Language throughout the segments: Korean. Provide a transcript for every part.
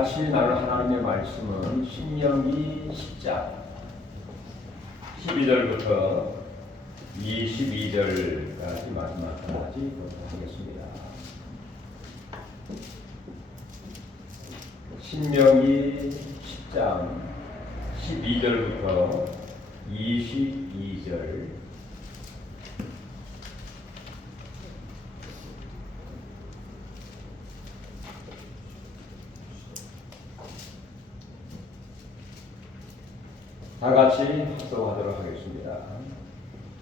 같이 나눌 하나님의 말씀은 신명기 10장 12절부터 22절까지 마지막까지 하겠습니다. 신명기 10장 12절부터 22절. 다 같이 합독하도록 하겠습니다.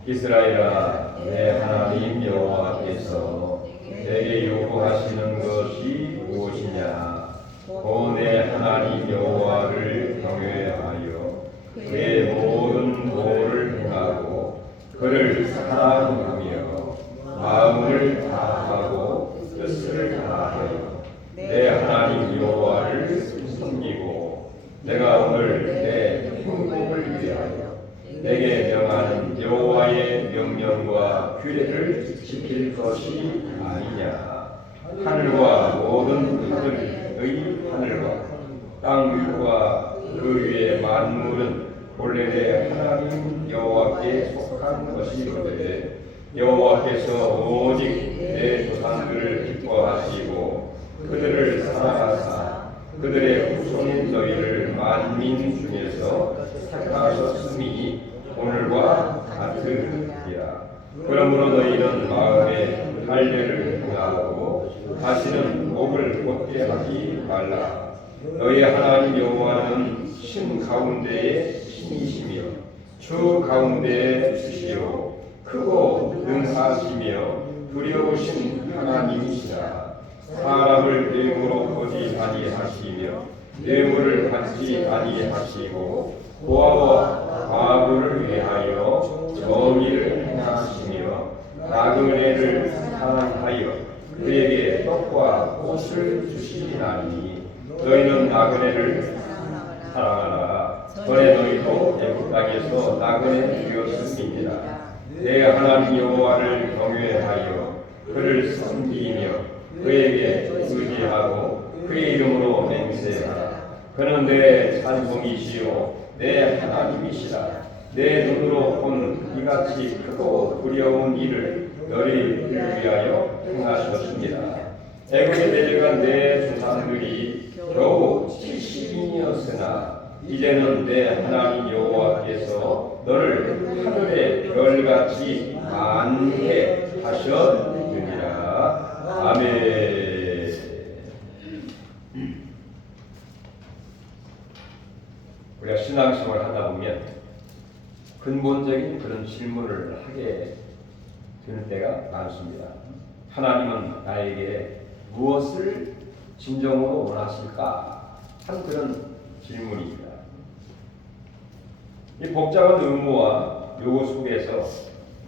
이스라엘아, 내 하나님 여호와께서 내게 요구하시는 것이 무엇이냐? 곧 내 하나님 여호와를 경외하여 그의 모든 도를 행하고 그를 사랑하며 마음을 다하고 뜻을 다하여 내 하나님 여호와를 섬기고 내가 오늘 내 행복을 위하여 내게 명하는 여호와의 명령과 규례를 지킬 것이 아니냐. 하늘과 모든 하늘의 하늘과 땅 위와 그 위의 만물은 본래 내 하나님 여호와께 속한 것이거든 여호와께서 오직 내 조상들을 기뻐하시고 그들을 사랑하사 그들의 후손인 너희를 만민 중에서 택하셨으니 오늘과 같으리라. 그러므로 너희는 마음에 할례를 행하고 다시는 목을 곧게 하지 말라. 너희 하나님 여호와는 신 가운데의 신이시며 주 가운데의 주시요 크고 능하시며 두려우신 하나님이시라. 사람을 뇌물로 보지 아니하시며 뇌물을 받지 아니하시고 고아와 과부를 위하여 정의를 행하시며 나그네를 사랑하여 그에게 떡과 꽃을 주시나니 너희는 나그네를 사랑하라. 전에 너희도 애굽 땅에서 나그네 되었음이니라. 내 하나님 여호와를 경외하여 그를 섬기며 그에게 의지하고 그의 이름으로 맹세하라. 그는 내 찬송이시요 내 하나님이시라. 내 눈으로 본 이같이 크고 두려운 일을 너희를 위하여 행하셨습니다. 애굽에 내려간 내 조상들이 겨우 70인이었으나 이제는 내 하나님 여호와께서 너를 하늘의 별같이 많게 하셨느니라. 아멘. 우리가 신앙생활을 하다 보면 근본적인 그런 질문을 하게 되는 때가 많습니다. 하나님은 나에게 무엇을 진정으로 원하실까? 하는 그런 질문입니다. 이 복잡한 의무와 요구 속에서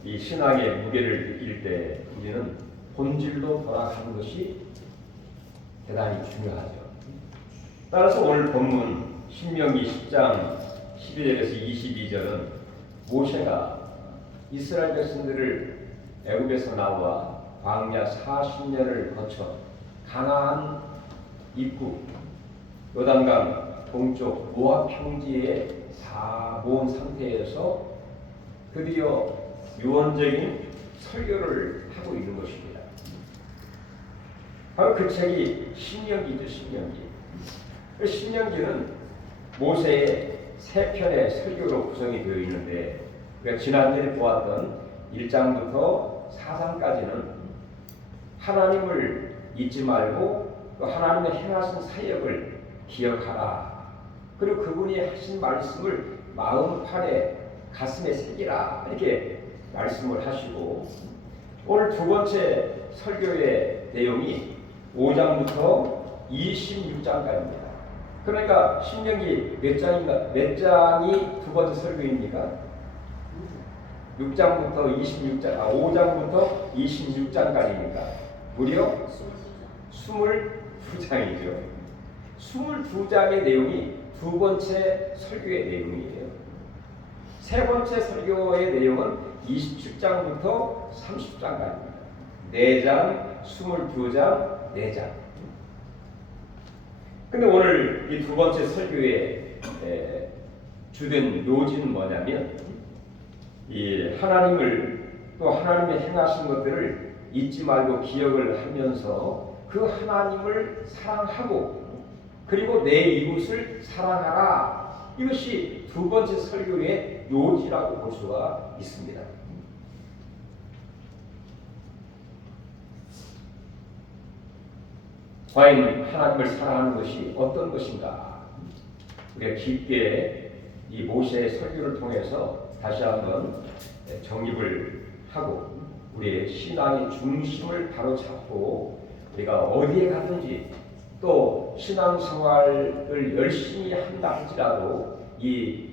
이 신앙의 무게를 느낄 때 우리는 본질로 돌아가는 것이 대단히 중요하죠. 따라서 오늘 본문 신명기 10장 11절에서 22절은 모세가 이스라엘 백성들을 애굽에서 나와 광야 40년을 거쳐 가나안 입구 요단강 동쪽 모압 평지에 다 모은 상태에서 드디어 유언적인 설교를 하고 있는 것입니다. 바로 그 책이 신명기죠. 신명기는 모세의 세 편의 설교로 구성이 되어 있는데 우리가 지난번에 보았던 1장부터 4장까지는 하나님을 잊지 말고 또 하나님의 행하신 사역을 기억하라. 그리고 그분이 하신 말씀을 마음판에 가슴에 새기라. 이렇게 말씀을 하시고 오늘 두 번째 설교의 내용이 5장부터 26장까지입니다. 그러니까 신명기 몇 장이 두 번째 설교입니까? 6장부터 5장부터 26장까지니까 무려 22장이죠. 22장의 내용이 두 번째 설교의 내용이에요. 세 번째 설교의 내용은 27장부터 30장까지입니다. 4장, 22장, 4장. 근데 오늘 이 두 번째 설교의 주된 요지는 뭐냐면 이 하나님을 또 하나님의 행하신 것들을 잊지 말고 기억을 하면서 그 하나님을 사랑하고 그리고 내 이웃을 사랑하라. 이것이 두 번째 설교의 요지라고 볼 수가 있습니다. 과연 하나님을 사랑하는 것이 어떤 것인가? 우리가 깊게 이 모세의 설교를 통해서 다시 한번 정립을 하고 우리의 신앙의 중심을 바로잡고 우리가 어디에 가든지 또 신앙생활을 열심히 한다 할지라도 이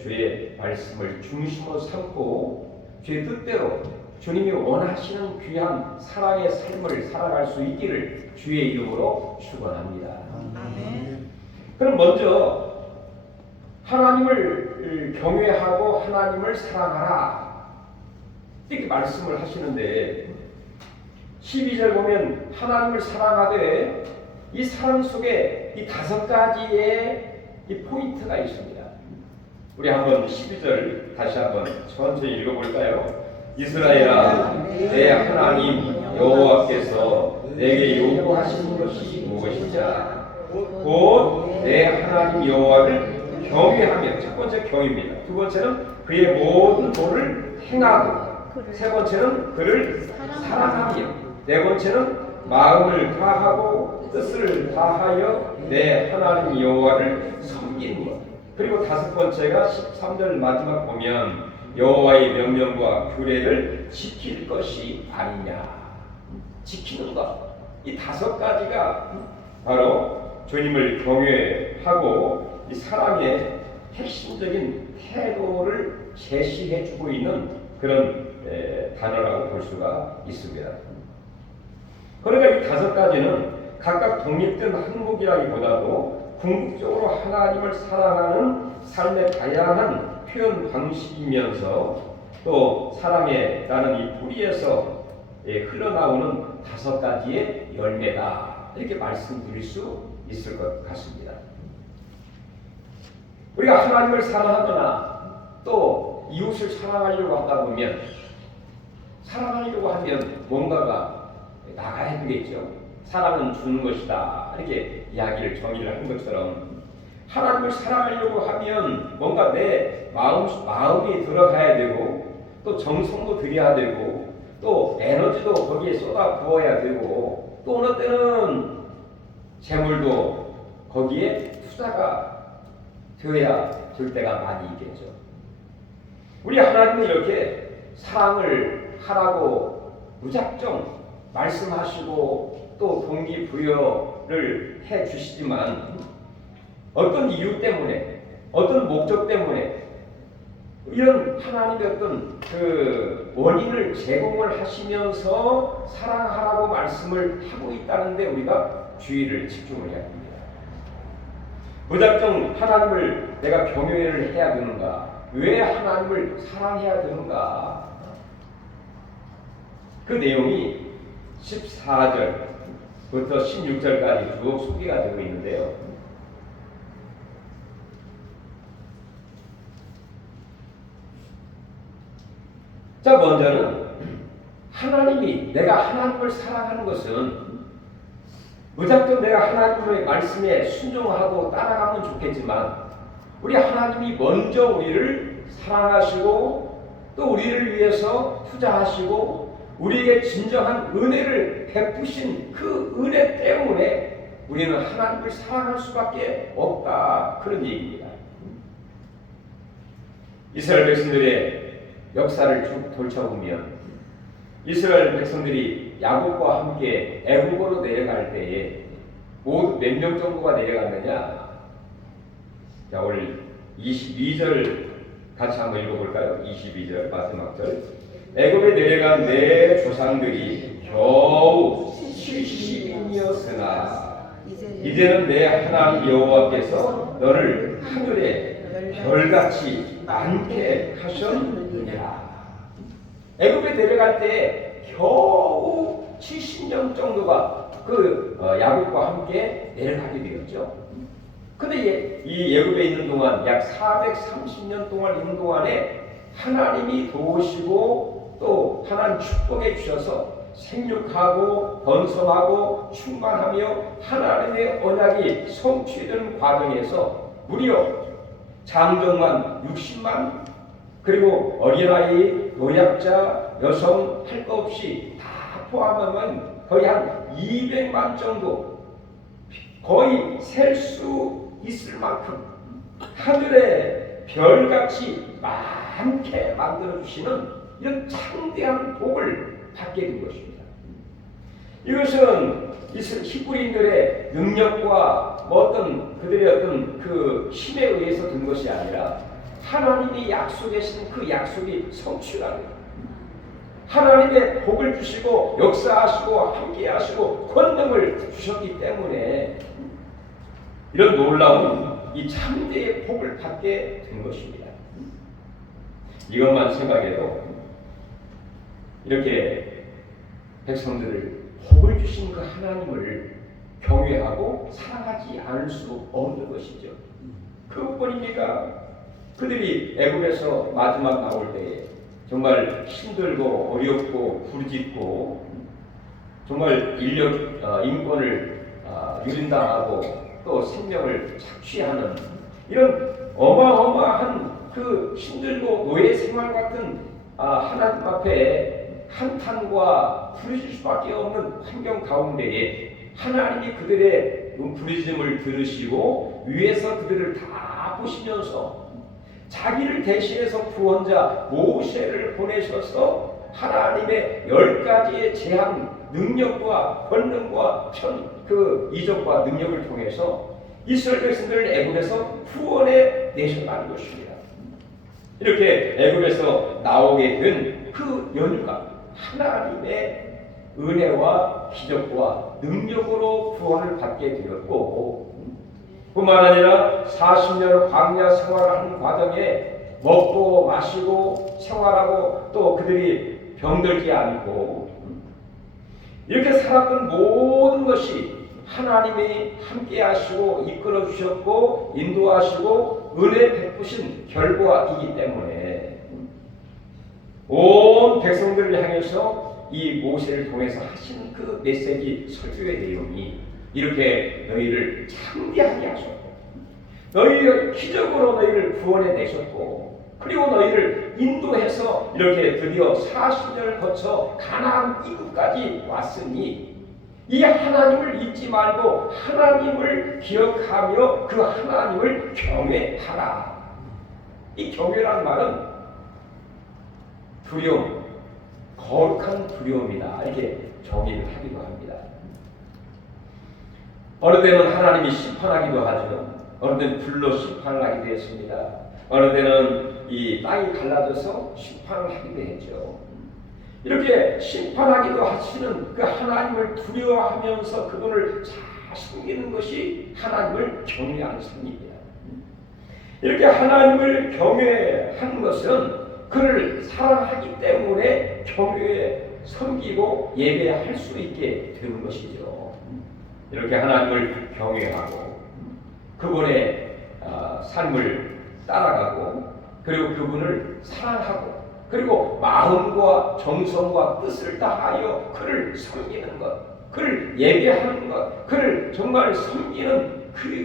주의 말씀을 중심으로 삼고 주의 뜻대로 주님이 원하시는 귀한 사랑의 삶을 살아갈 수 있기를 주의 이름으로 축원합니다. 아멘. 그럼 먼저 하나님을 경외하고 하나님을 사랑하라 이렇게 말씀을 하시는데 12절 보면 하나님을 사랑하되 이 사랑 속에 이 5가지의 이 포인트가 있습니다. 우리 한번 12절 다시 한번 천천히 읽어볼까요? 이스라엘아 내 하나님 여호와께서 내게 요구하신 것이 무엇이냐 곧 내 하나님 여호와를 경외하며 첫 번째 경입니다. 두 번째는 그의 모든 도를 행하고 세 번째는 그를 사랑하며 네 번째는 마음을 다하고 뜻을 다하여 내 하나님 여호와를 섬기는 것. 그리고 다섯 번째가 13절 마지막 보면 여호와의 명령과 규례를 지킬 것이 아니냐. 지키는 것. 이 5가지가 바로 주님을 경외하고 이 사랑의 핵심적인 태도를 제시해주고 있는 그런 단어라고 볼 수가 있습니다. 그러니까 이 5가지는 각각 독립된 항목이라기보다도 궁극적으로 하나님을 사랑하는 삶의 다양한 표현 방식이면서 또 사랑에 라는 이 뿌리에서 흘러나오는 5가지의 열매다 이렇게 말씀드릴 수 있을 것 같습니다. 우리가 하나님을 사랑하거나 또 이웃을 사랑하려고 하다 보면 사랑하려고 하면 뭔가가 나가야 되겠죠. 사랑은 주는 것이다 이렇게 이야기를 정의를 한 것처럼 하나님을 사랑하려고 하면 뭔가 내 마음이 들어가야 되고 또 정성도 들여야 되고 또 에너지도 거기에 쏟아 부어야 되고 또 어느 때는 재물도 거기에 투자가 되어야 될 때가 많이 있겠죠. 우리 하나님은 이렇게 사랑을 하라고 무작정 말씀하시고 또 동기부여를 해주시지만 어떤 이유 때문에 어떤 목적 때문에 이런 하나님의 어떤 그 원인을 제공을 하시면서 사랑하라고 말씀을 하고 있다는데 우리가 주의를 집중을 해야 합니다. 무작정 하나님을 내가 경외를 해야 되는가? 왜 하나님을 사랑해야 되는가? 그 내용이 14절부터 16절까지 쭉 소개가 되고 있는데요. 자, 먼저는 내가 하나님을 사랑하는 것은 무작정 내가 하나님의 말씀에 순종하고 따라가면 좋겠지만 우리 하나님이 먼저 우리를 사랑하시고 또 우리를 위해서 투자하시고 우리에게 진정한 은혜를 베푸신 그 은혜 때문에 우리는 하나님을 사랑할 수밖에 없다 그런 얘기입니다. 이스라엘 백성들의 역사를 쭉 돌춰보면 이스라엘 백성들이 야곱과 함께 애굽으로 내려갈 때에 모두 몇 명 정도가 내려갔느냐? 자, 오늘 22절 같이 한번 읽어볼까요? 22절 마지막 절. 애굽에 내려간 내 조상들이 겨우 70인이었으나 이제는 내 하나님 여호와께서 너를 하늘에 별같이 많게 하셨느니라. 애굽에 내려갈 때 겨우 70년 정도가 그 야곱과 함께 내려가게 되었죠. 근데 이 애굽에 있는 동안 약 430년 동안 있는 동안에 하나님이 도우시고 또 하나님 축복해 주셔서 생육하고 번성하고 충만하며 하나님의 언약이 성취되는 과정에서 무려 장정만 60만, 그리고 어린아이, 노약자, 여성 할 것 없이 다 포함하면 거의 한 200만 정도, 거의 셀 수 있을 만큼 하늘의 별같이 많게 만들어주시는 이런 창대한 복을 받게 된 것입니다. 이것은 히브리인들의 능력과 어떤 그들의 어떤 그 힘에 의해서 된 것이 아니라 하나님이 약속하신 그 약속이 성취가 하나님의 복을 주시고 역사하시고 함께하시고 권능을 주셨기 때문에 이런 놀라운 이 참대의 복을 받게 된 것입니다. 이것만 생각해도 이렇게 백성들을 복을 주신 그 하나님을 경외하고 사랑하지 않을 수 없는 것이죠. 그것뿐입니까? 그들이 애굽에서 마지막 나올 때에 정말 힘들고 어렵고 부르짖고 정말 인권을 유린당하고 또 생명을 착취하는 이런 어마어마한 그 힘들고 노예 생활 같은 하나님 앞에 한탄과 부르짖을 수밖에 없는 환경 가운데에 하나님이 그들의 부르짖음을 들으시고 위에서 그들을 다 보시면서 자기를 대신해서 구원자 모세를 보내셔서 하나님의 10가지의 재앙 능력과 권능과 그 이적과 능력을 통해서 이스라엘 백성들을 애굽에서 구원해 내셨다는 것입니다. 이렇게 애굽에서 나오게 된 그 연유가 하나님의 은혜와 기적과 능력으로 구원을 받게 되었고, 뿐만 아니라 40년 광야 생활하는 과정에 먹고 마시고 생활하고 또 그들이 병들지 않고 이렇게 살았던 모든 것이 하나님이 함께 하시고 이끌어 주셨고 인도하시고 은혜 베푸신 결과이기 때문에 온 백성들을 향해서 이 모세를 통해서 하신 그 메시지 설교의 내용이 이렇게 너희를 창대하게 하셨고 너희를 기적으로 너희를 구원해 내셨고 그리고 너희를 인도해서 이렇게 드디어 40년을 거쳐 가나안 이국까지 왔으니 이 하나님을 잊지 말고 하나님을 기억하며 그 하나님을 경외하라. 이 경외라는 말은 두려움, 거룩한 두려움이다. 이렇게 정의를 하기도 합니다. 어느 때는 하나님이 심판하기도 하죠. 어느 때는 불로 심판을 하기도 했습니다. 어느 때는 이 땅이 갈라져서 심판을 하기도 했죠. 이렇게 심판하기도 하시는 그 하나님을 두려워하면서 그분을 잘 섬기는 것이 하나님을 경외하는 삶입니다. 이렇게 하나님을 경외하는 것은 그를 사랑하기 때문에 경외에 섬기고 예배할 수 있게 되는 것이죠. 이렇게 하나님을 경외하고 그분의 삶을 따라가고 그리고 그분을 사랑하고 그리고 마음과 정성과 뜻을 다하여 그를 섬기는 것, 그를 예배하는 것, 그를 정말 섬기는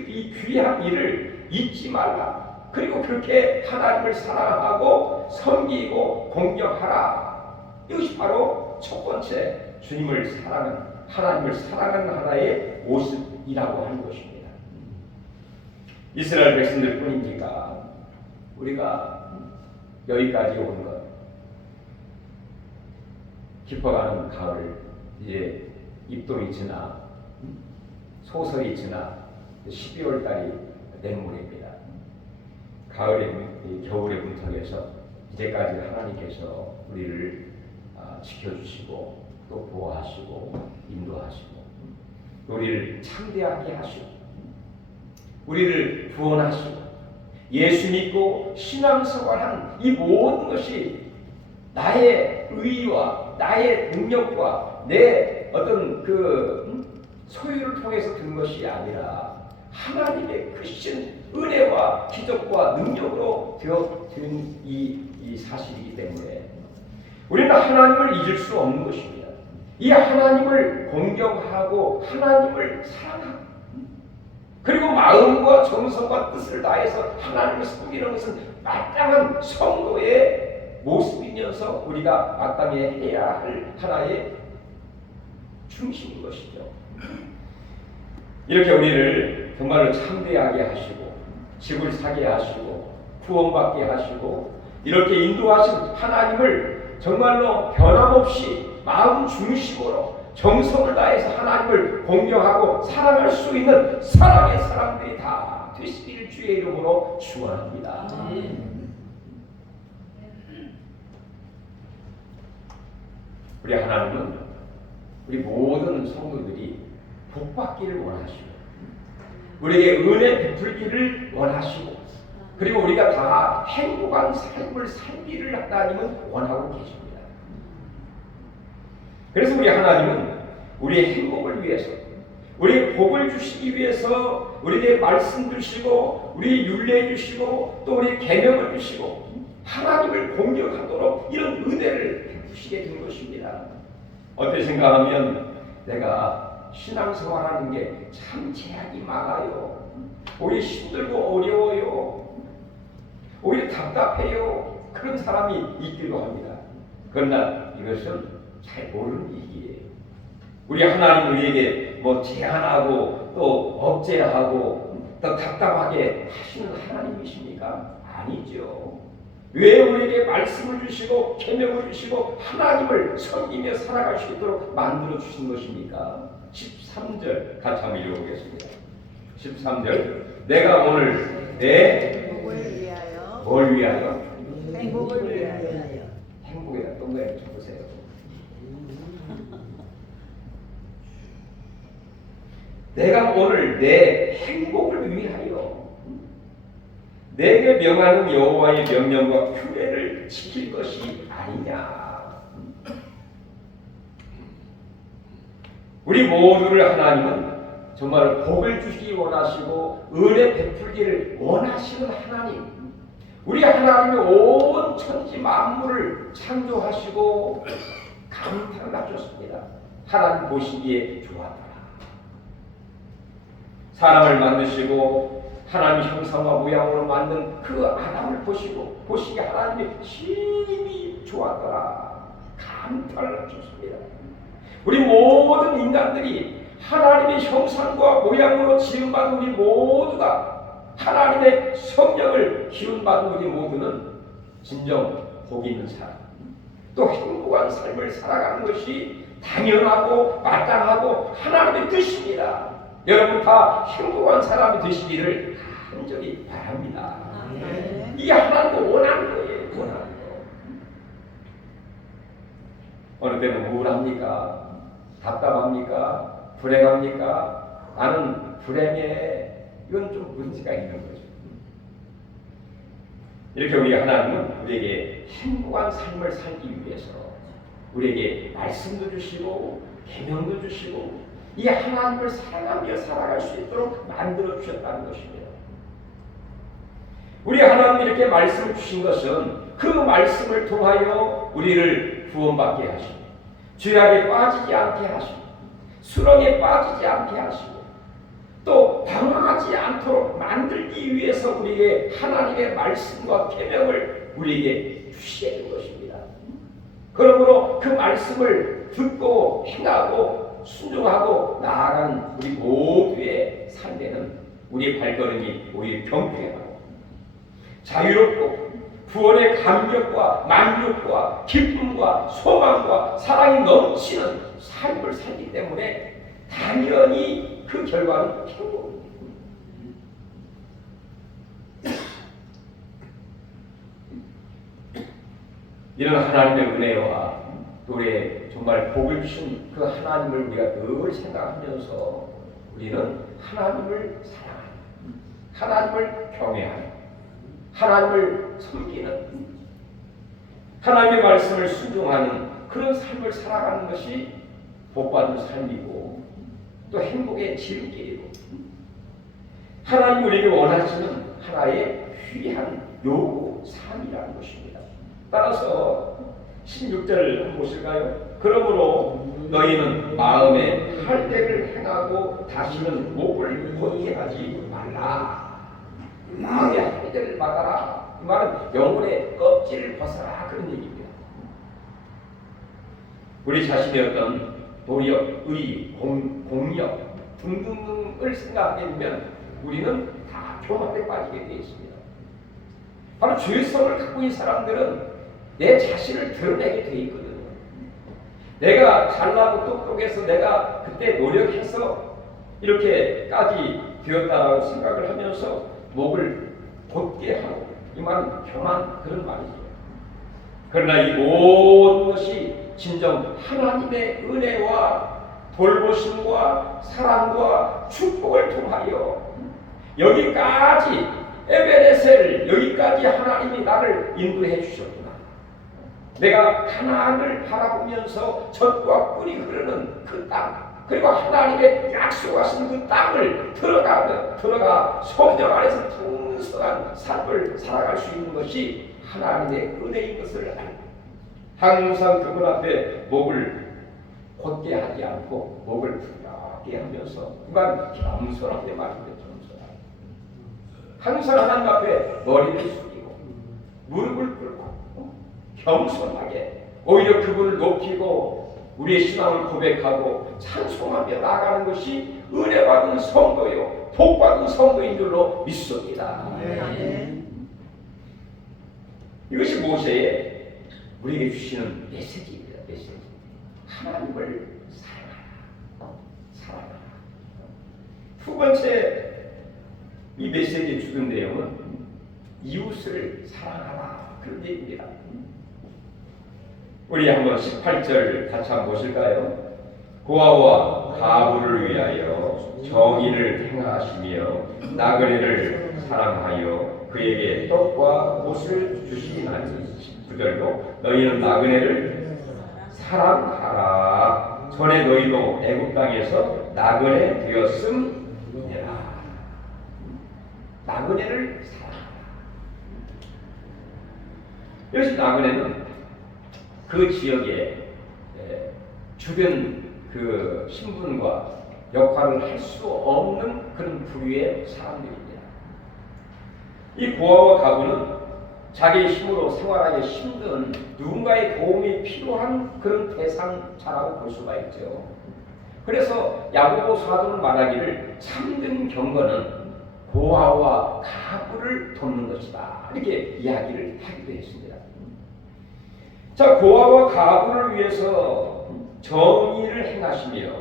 이 귀한 일을 잊지 말라. 그리고 그렇게 하나님을 사랑하고 섬기고 공경하라. 이것이 바로 첫 번째 주님을 사랑하는 하나님을 사랑하는 하나의 모습이라고 하는 것입니다. 이스라엘 백성들 뿐입니까? 우리가 여기까지 온 것, 깊어가는 가을, 이제 입동이 지나 소설이 지나 12월 달이 내물입니다. 가을의 겨울의 문턱에서 이제까지 하나님께서 우리를 지켜주시고 또 보호하시고 인도하시고 우리를 창대하게 하시고 우리를 구원하시고 예수 믿고 신앙생활한 이 모든 것이 나의 의와 나의 능력과 내 어떤 소유를 통해서 든 것이 아니라 하나님의 크신 은혜와 기적과 능력으로 되어진 이 사실이기 때문에 우리는 하나님을 잊을 수 없는 것입니다. 이 하나님을 공경하고 하나님을 사랑하고 그리고 마음과 정성과 뜻을 다해서 하나님을 섬기는 것은 마땅한 성도의 모습이면서 우리가 마땅히 해야 할 하나의 중심인 것이죠. 이렇게 우리를 정말로 참되하게 하시고 집을 사게 하시고 구원받게 하시고 이렇게 인도하신 하나님을 정말로 변함없이 마음 중심으로 정성을 다해서 하나님을 공경하고 사랑할 수 있는 사랑의 사람들이 다 되시기를 주의 이름으로 축원합니다. 우리 하나님은 우리 모든 성도들이 복받기를 원하시고 우리에게 은혜 베풀기를 원하시고 그리고 우리가 다 행복한 삶을 살기를 하나님은 원하고 계십니다. 그래서 우리 하나님은 우리의 행복을 위해서 우리의 복을 주시기 위해서 우리에게 말씀 주시고 우리 율례 주시고 또 우리 계명을 주시고 하나님을 공격하도록 이런 은혜를 베푸시게 된 것입니다. 어떻게 생각하면 내가 신앙생활하는 게 참 제약이 많아요. 오히려 힘들고 어려워요. 오히려 답답해요. 그런 사람이 있기도 합니다. 그러나 이것은 잘 모르는 얘기예요. 우리 하나님 우리에게 제한하고 또 억제하고 또 답답하게 하시는 하나님이십니까? 아니죠. 왜 우리에게 말씀을 주시고 계명을 주시고 하나님을 섬기며 살아갈 수 있도록 만들어 주신 것입니까? 13절 같이 한번 읽어보겠습니다. 13절 내가 오늘 내 복을 위하여 뭘 위하여? 행복을 위하여 행복에다 동그라미 쳐보세요. 내가 오늘 내 행복을 위하여 내게 명하는 여호와의 명령과 규례를 지킬 것이 아니냐. 우리 모두를 하나님은 정말 복을 주시기 원하시고 은혜 베풀기를 원하시는 하나님. 우리 하나님이 온 천지 만물을 창조하시고 감탄을 하셨습니다. 하나님 보시기에 좋았더라. 사람을 만드시고 하나님 형상과 모양으로 만든 그 아담을 보시기에 하나님이 심히 좋았더라. 감탄을 하셨습니다. 우리 모든 인간들이 하나님의 형상과 모양으로 지음받은 우리 모두가 하나님의 성령을 기운받은 우리 모두는 진정 복 있는 삶 또 행복한 삶을 살아가는 것이 당연하고 마땅하고 하나님의 뜻입니다. 여러분 다 행복한 사람이 되시기를 간절히 바랍니다. 이게 하나님도 원하는 거예요. 원하는 거. 어느 때는 우울합니까? 답답합니까? 불행합니까? 나는 불행해. 이건 좀 문제가 있는 거죠. 이렇게 우리 하나님은 우리에게 행복한 삶을 살기 위해서 우리에게 말씀도 주시고 계명도 주시고 이 하나님을 사랑하며 살아갈 수 있도록 만들어 주셨다는 것입니다. 우리 하나님이 이렇게 말씀을 주신 것은 그 말씀을 통하여 우리를 구원받게 하시고 죄악에 빠지지 않게 하시고 수렁에 빠지지 않게 하시고 또 방황하지 않도록 만들기 위해서 우리에게 하나님의 말씀과 계명을 우리에게 주시게 된 것입니다. 그러므로 그 말씀을 듣고 행하고 순종하고 나아가는 우리 모두의 삶에는 우리의 발걸음이 오히려 경쾌하고 자유롭고 구원의 감격과 만족과 기쁨과 소망과 사랑이 넘치는 삶을 살기 때문에 당연히 그 결과는 행복입니다. 이런 하나님의 은혜와 우리의 정말 복을 주신 그 하나님을 우리가 늘 생각하면서 우리는 하나님을 사랑하는, 하나님을 경외하는, 하나님을 섬기는, 하나님의 말씀을 순종하는 그런 삶을 살아가는 것이 복받은 삶이고 또 행복의 지름길이고 하나님 우리에게 원하시는 하나의 귀한 요구 삶이라는 것입니다. 따라서 16절 한번 보실까요? 그러므로 너희는 마음에 할 때를 행하고 다시는 목을 곧게 하지 말라. 마음에 할 때를 막아라. 이 말은 영혼의 껍질을 벗어라 그런 얘기입니다. 우리 자신의 어떤 노력, 의, 공력 등등을 생각하게 되면 우리는 다 교만에 빠지게 되어 있습니다. 바로 죄성을 갖고 있는 사람들은 내 자신을 드러내게 되어 있거든요. 내가 잘나고 똑똑해서 내가 그때 노력해서 이렇게까지 되었다라고 생각을 하면서 목을 곧게 하고, 이 말은 교만 그런 말이죠. 그러나 이 모든 것이 진정 하나님의 은혜와 돌보심과 사랑과 축복을 통하여 여기까지 에베레셀 여기까지 하나님이 나를 인도해 주셨구나. 내가 하나님을 바라보면서 젖과 꿀이 흐르는 그 땅, 그리고 하나님의 약속하신 그 땅을 들어가 성령 안에서 풍성한 삶을 살아갈 수 있는 것이 하나님의 은혜인 것을 알고 항상 그분 앞에 목을 곧게 하지 않고 목을 부드럽게 하면서 그간 겸손하게 말입니다. 항상 하나님 앞에 머리를 숙이고 무릎을 꿇고 겸손하게 오히려 그분을 높이고 우리의 신앙을 고백하고 찬송하며 나아가는 것이 은혜받은 성도요 복받은 성도인 줄로 믿습니다. 이것이 모세의 우리에게 주시는 메시지입니다. 메시지. 하나님을 사랑하라. 두 번째 이 메시지에 주는 내용은 이웃을 사랑하라 그런 얘기입니다. 우리 한번 18절 같이 한번 보실까요? 고아와 가부를 위하여 정의를 행하시며 나그네를 사랑하여 그에게 떡과 옷을 주시나니 9절도 너희는 나그네를 사랑하라. 전에 너희도 애굽 땅에서 나그네 되었음이라. 나그네를 사랑하라. 여기서 나그네는 그 지역에 주된 그 신분과 역할을 할 수 없는 그런 부류의 사람들입니다. 이 고아와 가부는 자기의 힘으로 생활하기 힘든 누군가의 도움이 필요한 그런 대상자라고 볼 수가 있죠. 그래서 야고보 사도는 말하기를 참된 경건은 고아와 가부를 돕는 것이다 이렇게 이야기를 하기도 했습니다. 자, 고아와 가부를 위해서 정의를 행하시며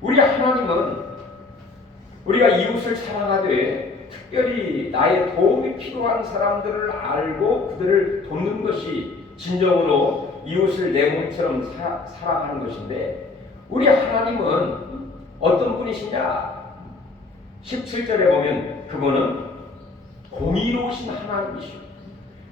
우리 하나님은 우리가 이웃을 사랑하되 특별히 나의 도움이 필요한 사람들을 알고 그들을 돕는 것이 진정으로 이웃을 내 몸처럼 사랑하는 것인데 우리 하나님은 어떤 분이시냐? 17절에 보면 그분은 공의로우신 하나님이시고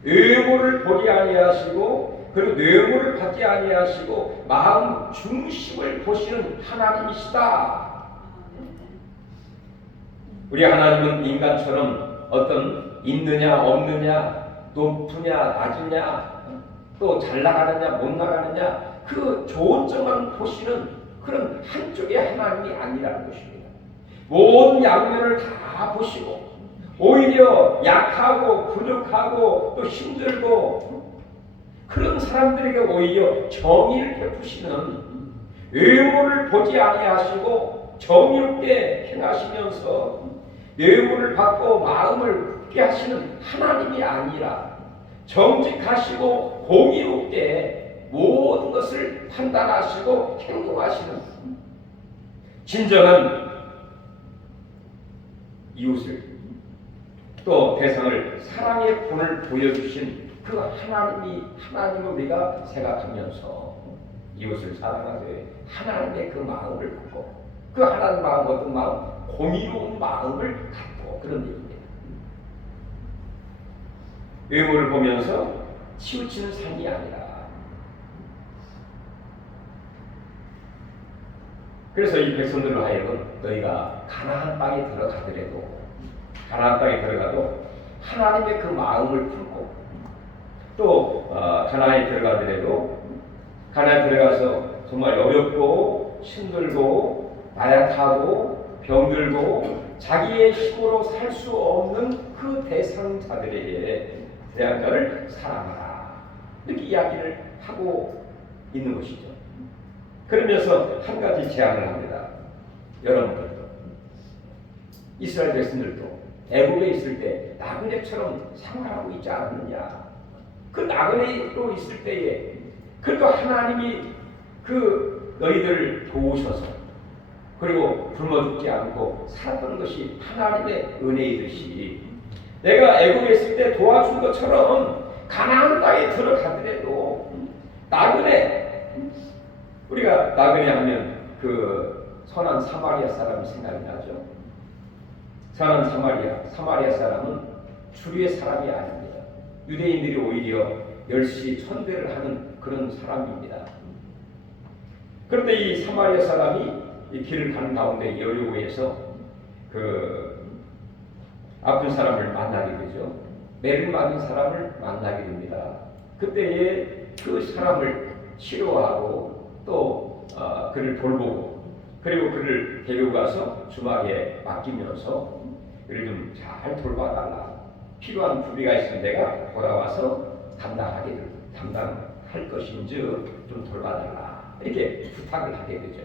외모를 보지 아니하시고 그리고 뇌물을 받지 아니하시고 마음 중심을 보시는 하나님이시다. 우리 하나님은 인간처럼 어떤 있느냐 없느냐 높으냐 낮으냐 또 잘 나가느냐 못 나가느냐 그 좋은 점만 보시는 그런 한쪽의 하나님이 아니라는 것입니다. 모든 양면을 다 보시고 오히려 약하고 부족하고 또 힘들고 그런 사람들에게 오히려 정의를 베푸시는 외모를 보지 아니하시고 정의롭게 행하시면서 뇌물을 받고 마음을 굳게 하시는 하나님이 아니라 정직하시고 공의롭게 모든 것을 판단하시고 행동하시는 진정한 이웃을 또 대상을 사랑의 본을 보여주신 그 하나님을 우리가 생각하면서 이웃을 사랑하되 하나님의 그 마음을 갖고 그 하나님 마음 어떤 마음? 공의로운 마음을 갖고 그런 얘기입니다. 외모를 보면서 치우치는 삶이 아니라 그래서 이 백성들로 하여금 너희가 가나안 땅에 들어가도 하나님의 그 마음을 품고 또 가나안에 들어가더라도 가나안에 들어가서 정말 어렵고 힘들고 나약하고 병들고 자기의 힘으로 살 수 없는 그 대상자들에게 사랑하라 이렇게 이야기를 하고 있는 것이죠. 그러면서 한 가지 제안을 합니다. 여러분들도 이스라엘 백성들도 애굽에 있을 때 나그네처럼 생활하고 있지 않았느냐. 그 나그네로 있을 때에 그래도 하나님이 그 너희들을 도우셔서 그리고 굶어 죽지 않고 살았던 것이 하나님의 은혜이듯이 내가 애굽에 있을 때 도와준 것처럼 가나안 땅에 들어가더라도 나그네, 우리가 나그네 하면 그 선한 사마리아 사람이 생각이 나죠. 선한 사마리아 사람은 주류의 사람이 아닙니다. 유대인들이 오히려 멸시 천대를 하는 그런 사람입니다. 그런데 이 사마리아 사람이 이 길을 가는 가운데 여리고에서 그 아픈 사람을 만나게 되죠. 매를 맞은 사람을 만나게 됩니다. 그때에 그 사람을 치료하고 또 그를 돌보고 그리고 그를 데리고 가서 주막에 맡기면서 그를 좀 잘 돌봐달라. 필요한 부비가 있으면 내가 돌아와서 담당할 것인즉 좀 돌봐달라. 이렇게 부탁을 하게 되죠.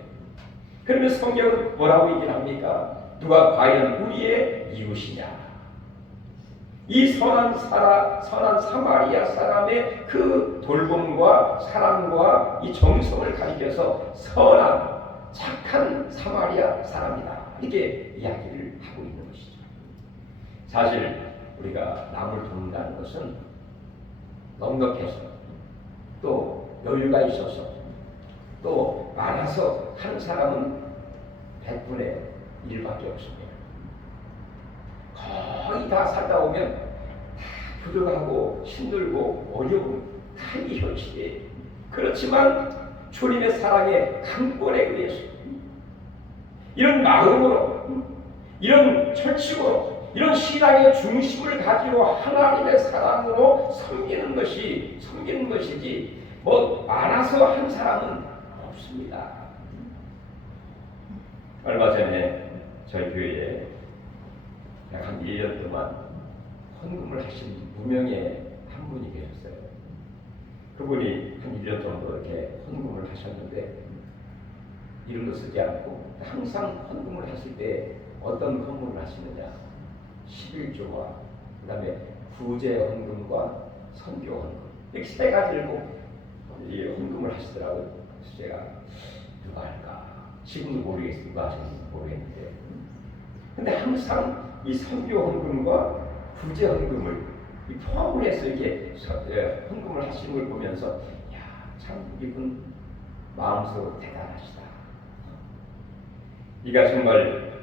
그러면 성경은 뭐라고 얘기를 합니까? 누가 과연 우리의 이웃이냐? 이 선한 사마리아 사람의 그 돌봄과 사랑과 이 정성을 가리켜서 선한 착한 사마리아 사람이다. 이렇게 이야기를 하고 있는 것이죠. 사실 우리가 남을 돕는다는 것은 넉넉해서 또 여유가 있어서 또 많아서 하는 사람은 100분의 1밖에 없습니다. 거의 다 살다 오면 다 부족하고 힘들고 어려운 다 이 현실이에요. 그렇지만 주님의 사랑의 강권에 의해서 이런 마음으로 이런 철칙으로 이런 신앙의 중심을 가지고 하나님의 사랑으로 섬기는 것이지 뭐 많아서 한 사람은 없습니다. 얼마 전에 저희 교회에 약 한 1년 동안 헌금을 하신 무명의 한 분이 계셨어요. 그분이 한 1년 정도 이렇게 헌금을 하셨는데 이름도 쓰지 않고 항상 헌금을 하실 때 어떤 헌금을 하시느냐, 11조와 그 다음에 구제 헌금과 선교 헌금 이렇게 세 가지를 이 헌금을 하시더라고요. 그래서 제가 누가 할까? 지금도 모르겠어요. 누가 하시는지 모르겠는데 근데 항상 이 선교 헌금과 구제 헌금을 포함을 해서 이렇게 헌금을 하시는 걸 보면서 참 이분 마음속으로 대단하시다. 이가 정말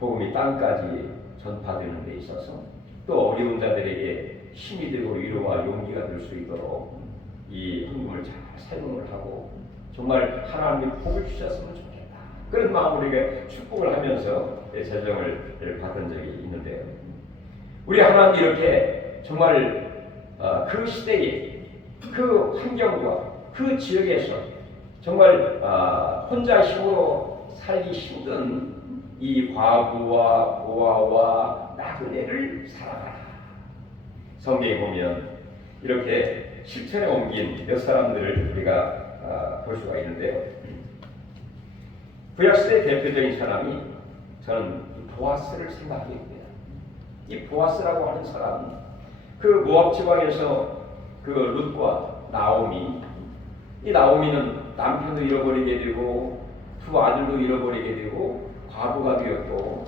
복음이 땅까지 전파되는 데 있어서 또 어려운 자들에게 힘이 되고 위로와 용기가 될 수 있도록 이 헌금을 잘 사용을 하고 정말 하나님이 복을 주셨으면 좋겠다. 그런 마음으로 우리가 축복을 하면서 재정을 받은 적이 있는데요. 우리 하나님 이렇게 정말 그 시대에 그 환경과 그 지역에서 정말 혼자 힘으로 살기 힘든 이 과부와 고아와 나그네를 사랑하라. 성경에 보면 이렇게 실천에 옮긴 몇 사람들을 우리가 볼 수가 있는데요. 구약시대 대표적인 사람이 저는 보아스를 생각하게 됩니다. 이 보아스라고 하는 사람은 그 모압 지방에서 그 룻과 나오미, 이 나오미는 남편도 잃어버리게 되고 두 아들도 잃어버리게 되고 과부가 되었고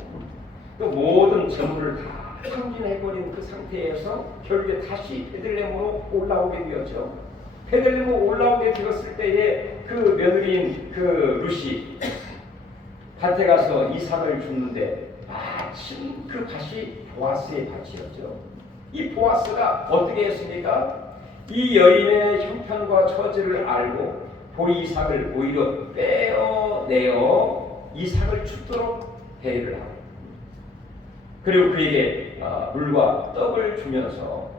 또 모든 재물을 다 탕진해버린 그 상태에서 결국에 다시 베들레헴으로 올라오게 되었죠. 베들레헴으로 올라오게 되었을 때에 그 며느리인 그 룻이 밭에 가서 이삭을 줍는데 마침 그 밭이 보아스의 밭이었죠. 이 보아스가 어떻게 했습니까? 이 여인의 형편과 처지를 알고 보이삭을 오히려 빼어내어 이삭을 죽도록 배회를 하고, 그리고 그에게 물과 떡을 주면서,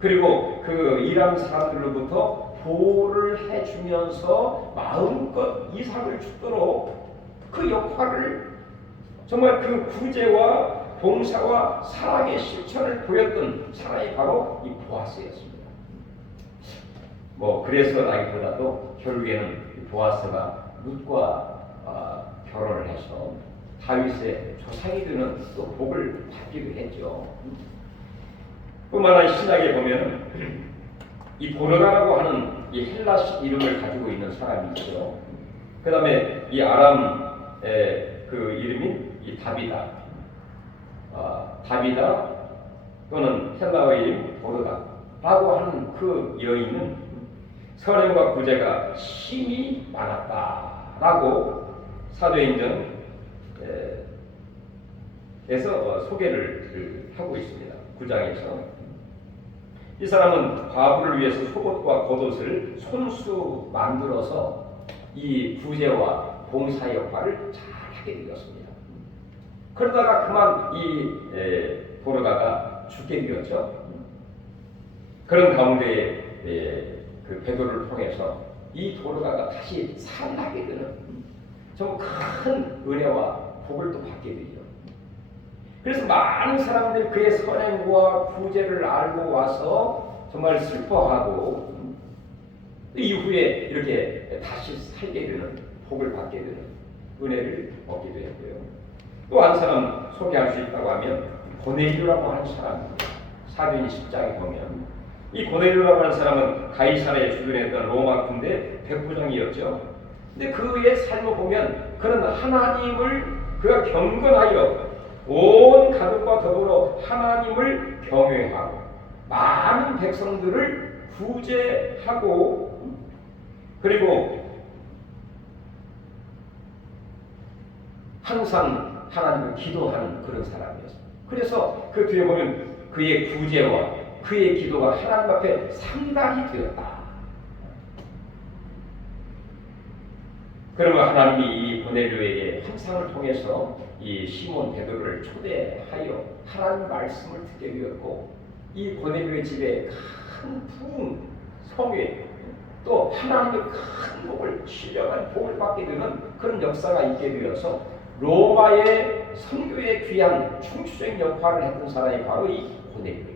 그리고 그 일하는 사람들로부터 보호를 해주면서 마음껏 이삭을 죽도록 그 역할을, 정말 그 구제와 봉사와 사랑의 실천을 보였던 사람이 바로 이 보아스였습니다. 그래서라기보다도 결국에는 보아스가 룻과 결혼을 해서 다윗의 조상이 되는 또 복을 받기도 했죠. 뿐만 아니라 신약에 보면 이 보르가라고 하는 이 헬라식 이름을 가지고 있는 사람이 있죠. 그 다음에 이 아람의 그 이름이 이 다비다, 다비다 또는 헬라어 이름 보르가라고 하는 그 여인은 선행과 구제가 심히 많았다라고 사도행전에서 소개를 하고 있습니다. 9장에서 이 사람은 과부를 위해서 속옷과 겉옷을 손수 만들어서 이 구제와 봉사 역할을 잘 하게 되었습니다. 그러다가 그만 이 보르가가 죽게 되었죠. 그런 가운데 그 베드로를 통해서 이 보르가가 다시 살아나게 되는 정말 큰 은혜와 복을 또 받게 되죠. 그래서 많은 사람들이 그의 선행과 구제를 알고 와서 정말 슬퍼하고 이후에 이렇게 다시 살게 되는, 복을 받게 되는 은혜를 얻게 되었고요. 또 한 사람 소개할 수 있다고 하면 고넬료라고 하는 사람입니다. 사도행 10장에 보면 이 고넬료라고 하는 사람은 가이사랴에 주둔했던 로마 군대 백부장이었죠. 근데 그의 삶을 보면 그는 하나님을 그가 경건하여 온 가족과 더불어 하나님을 경외하고 많은 백성들을 구제하고, 그리고 항상 하나님을 기도하는 그런 사람이었어요. 그래서 그 뒤에 보면 그의 구제와 그의 기도가 하나님 앞에 상달이 되었다. 그러면 하나님이 이 고넬료에게 환상을 통해서 이 시몬 베드로를 초대하여 하나님 말씀을 듣게 되었고, 이 고넬료의 집에 큰 부흥, 성회, 또 하나님의 큰 복을, 신령한 복을 받게 되는 그런 역사가 있게 되어서 로마의 선교의 귀한 중추적인 역할을 했던 사람이 바로 이 고넬료입니다.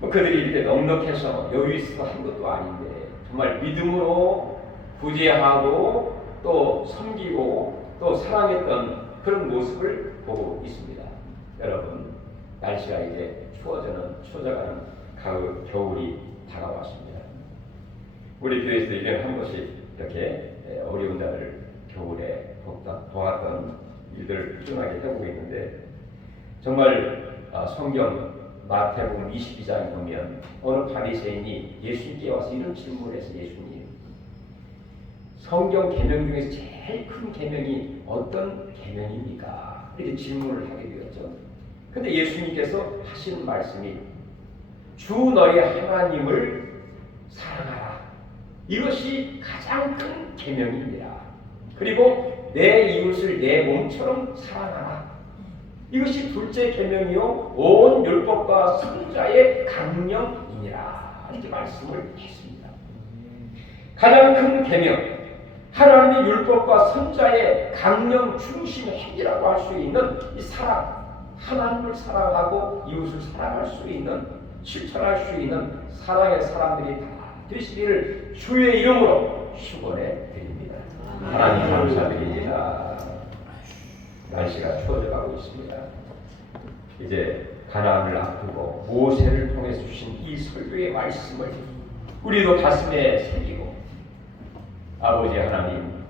그들이 이렇게 넉넉해서 여유 있어서 한 것도 아닌데 정말 믿음으로 구제하고 또 섬기고 또 사랑했던 그런 모습을 보고 있습니다. 여러분, 날씨가 이제 추워져가는 겨울이 다가왔습니다. 우리 교회에서 1년에 한 번씩 이렇게 어려운 자를 겨울에 도왔던 일들을 꾸준하게 해보고 있는데, 정말 성경 마태복음 22장에 보면 어느 바리새인이 예수님께 와서 이런 질문을 해서, 예수님, 성경 계명 중에서 제일 큰 계명이 어떤 계명입니까? 이렇게 질문을 하게 되었죠. 근데 예수님께서 하신 말씀이 주 너의 하나님을 사랑하라, 이것이 가장 큰 계명입니다. 그리고 내 이웃을 내 몸처럼 사랑하라, 이것이 둘째 계명이요 온 율법과 선자의 강령이니라, 이렇게 말씀을 했습니다. 가장 큰 계명, 하나님의 율법과 선자의 강령 중심 행위라고 할 수 있는 이 사랑, 하나님을 사랑하고 이웃을 사랑할 수 있는, 실천할 수 있는 사랑의 사람들이 다 되시기를 주의 이름으로 축원해 드립니다. 하나님 감사드립니다. 날씨가 추워져 가고 있습니다. 이제 가나안을 앞두고 모세를 통해서 주신 이 설교의 말씀을 우리도 가슴에 새기고, 아버지 하나님,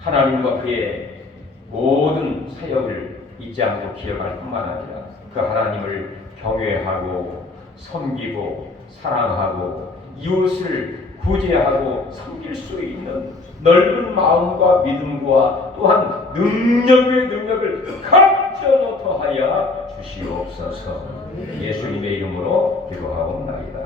하나님과 그의 모든 사역을 잊지 않고 기억할 뿐만 아니라 그 하나님을 경외하고 섬기고 사랑하고 이웃을 구제하고 섬길 수 있는 넓은 마음과 믿음과 또한 능력의 능력을 각져놓고 하여 주시옵소서. 예수님의 이름으로 기도하옵나이다.